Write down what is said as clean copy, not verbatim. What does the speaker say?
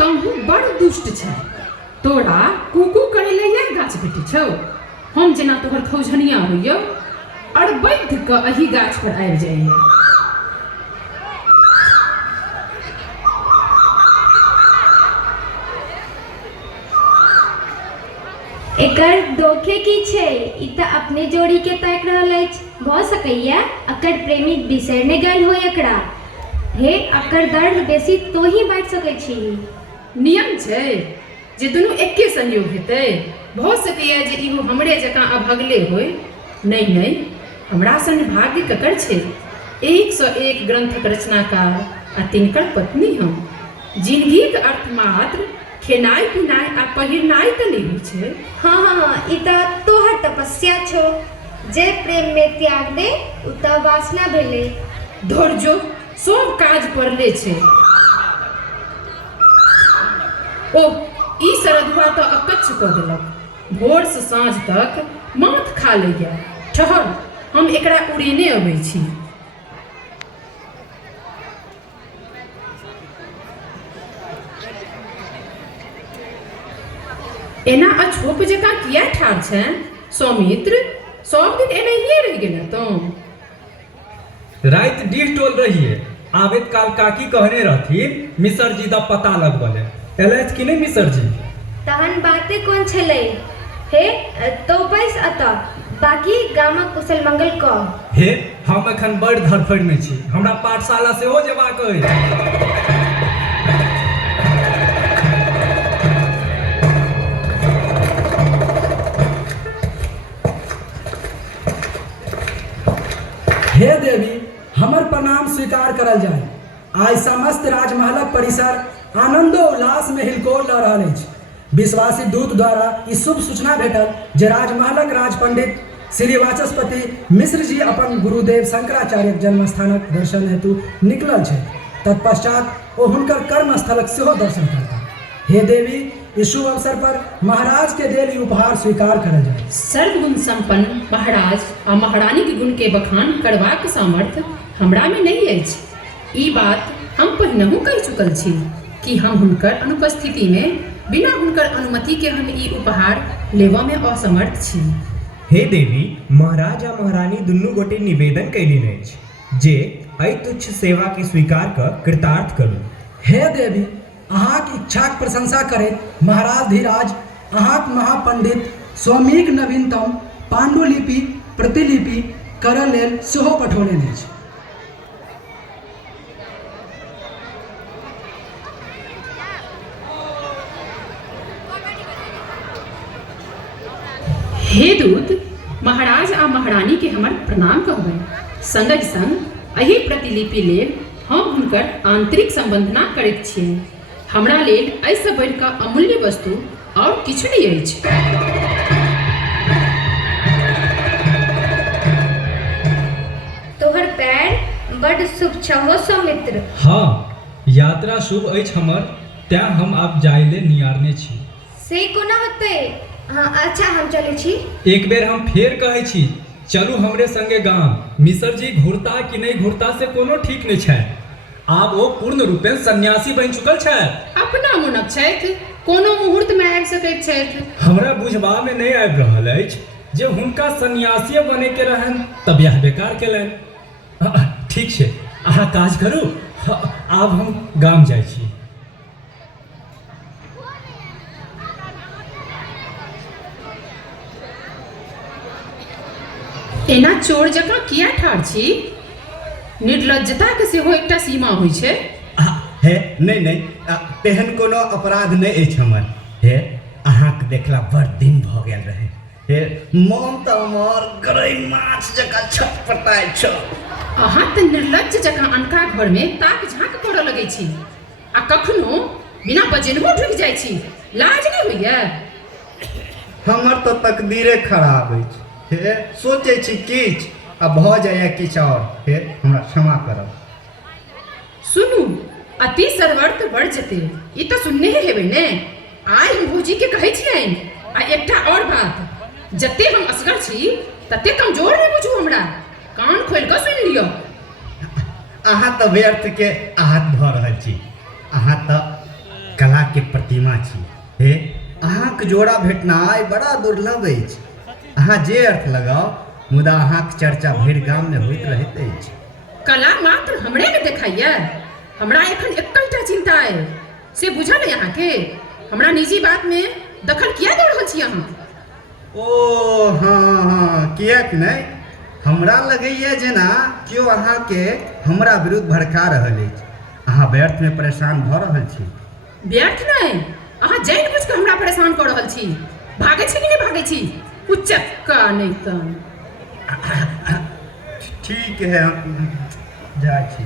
तू बड़ दुष्ट छै। तोरा कुकू करे ले गाछ भेटै छौ। हम जेना तोहर खौझनिया होइयो और बैठ के अही गाछ पर आबि जाइए। एकर दोखे की छै? ई त अपने जोड़ी के ताक रहल अछि। भ सकैया अकर प्रेमी बिसरने गेल हो एकरा। हे अकर दर्द बेसी तो ही बाँट सकै छी। नियम छै जे दुनू एके संयोग हेतै। भ सकैया जे इहो हमरे जकाँ अभगले होय। नहीं नहीं, हमरा सन भाग्य ककर छै। 101 ग्रंथक रचनाकार आ तिनकर पत्नी हम। जिंदगीक अर्थ मात्र खेनाइ पिनाइ आ पहिरनाइ त नहीं होइ छै। हाँ, ई त तोहर तपस्या छो। जे प्रेम में त्याग दे उ त वासना भेले। धैर्य सब काज पड़ले छै। ओह, ई सरधुआ तो अकच्छ कऽ देलक। भोर से साँझ तक माथ खा लैया। ठहर, हम एकरा उड़ेने अबै छी। एना अछोप जकाँ किया ठाढ़ छै सौमित्र? सब दिन एनाहिए रहि गेल तो। रात डीह टोल रहिए। आबेत काल काकी कहने रहथिन मिसर जी दा पता लगबले। एलैथ कि नहीं मिसर जी? तहन बाते कोन छलै? हे तो बैस अत, बाकी गामक कुशल मंगल कह। हे हम एखन बड़ धरफड़ में छी। हमरा पाठशाला से हो जेबाक अछि। हे देवी, हमर प्रणाम स्वीकार करल जाय। आइ समस्त राजमहलक परिसर आनंदो उल्लास में हिलकोल ल रहल अछि। विश्वासी दूत द्वारा ई शुभ सूचना भेटल जे राजमहलक राज पंडित श्री वाचस्पति मिश्र जी अपन गुरुदेव शंकराचार्यक जन्म स्थानक दर्शन हेतु निकलल छै। तत्पश्चात ओ हुनकर कर्म स्थलक सेहो दर्शन करता। हे देवी, इस शुभ अवसर पर महाराज के देल ई उपहार स्वीकार करल जाय। सर्वगुण संपन्न महाराज आ महारानी के गुण के बखान करबाक सामर्थ्य हमरा में नहीं अछि। ई बात हम पहिनहु कहि चुकल छी कि हम हुनकर अनुपस्थिति में बिना हुनकर अनुमति के हम ई उपहार लेवा में असमर्थ छी। हे देवी, महाराज आ महारानी दुनू गोटे निवेदन कयलनि अछि जे एहि तुच्छ सेवा के स्वीकार क कृतार्थ करू। हे देवी, अहाँक इच्छाक प्रशंसा करैत महाराज धीराज अहाँक महापंडित स्वामीक नवीनतम पांडुलिपि प्रतिलिपि करय लेल सेहो पठौलनि अछि। हे दूत, महाराज आ महारानी के हमर प्रणाम कहबै। संगहि संग एहि प्रतिलिपि लेल हम हुनकर आंतरिक संबंधना करैत छियै। हमरा लेल एहिसँ बढ़ि कऽ अमूल्य वस्तु और किछु नहीं अछि। तोहर पैर बड़ शुभ छहो सौमित्र। हाँ, यात्रा शुभ अछि हमर, तें हम आब जाय ले नियारने छी। से कोना होतै? हाँ अच्छा, हम चलै छी। एक बेर हम फेर कहै छी, चलू हमरे संगे गाम। मिसर जी घुरता कि नहीं घुरता से कोनो ठीक नहीं छै। आब ओ पूर्ण रूपेण सन्यासी बनि चुकल छै। अपना मोनक छथि, कोनो मुहूर्त में आबि सकैत छथि। हमरा बुझबा में नहीं आबि रहल अछि जे हुनका सन्यासी बने के रहन तब बियाह बेकार केलनि। ठीक छै, अहाँ काज करू। आब हम गाम जाइ छी। एना चोर जकाँ किया ठाढ़ छी? निर्लज्जता के सेहो एकटा सीमा होइ छै। हे नहीं नहीं, तेहन कोनो अपराध नहीं अछि हमर। हे अहाँके देखला बड़ दिन भ गेल रहे। हे मन त हमर गरई माछ जकाँ छटपटाइ छ। अहाँ तऽ निर्लज्ज जकाँ अनका घर में ताक झाँक करऽ लगै छी आ कखनो बिना बजेनहो ढुकि जाइ छी। लाज नहीं होइया? हमर तो तकदीरे खराब अछि। हे सोचे छी किछ आ भ जाइए किछ और। हे हमरा क्षमा करब। सुनू, अति सरवर्त बढ़ जेते ई तऽ सुनने हेबै ने। आइ हम भौजी के कहै छियनि। आ एकटा और बात, जते हम असगर छी तते कमजोर नहीं बुझू हमरा। कान खोल कऽ सुनि लियो। अहाँ तऽ व्यर्थ के आहत भऽ रहल छी। अहाँ तऽ कला के प्रतिमा छी। हे अहाँक जोड़ा भेटनाइ बड़ा दुर्लभ अछि। अहाँ जे अर्थ लगाओ, मुदा अहाँक चर्चा भरि गाम में होइत रहैत अछि। कला मात्र हमरे में देखाइए। हमरा एखन एकटा चिंता है, से बुझल है यहाँ के। हमरा निजी बात में दखल किया दे रहल छी अहाँ? ओ हाँ, किएक नहीं, हमरा लगैए जेना केओ अहाँके हमरा विरुद्ध भड़का रहल अछि। अहाँ व्यर्थ में परेशान भऽ रहल छी। व्यर्थ नहीं, अहाँ जानि बुझ के हमरा परेशान कऽ रहल छी। भागै छी कि नहीं भागै छी? उचक्का नहीं तन। ठीक है, हम जाइ छी।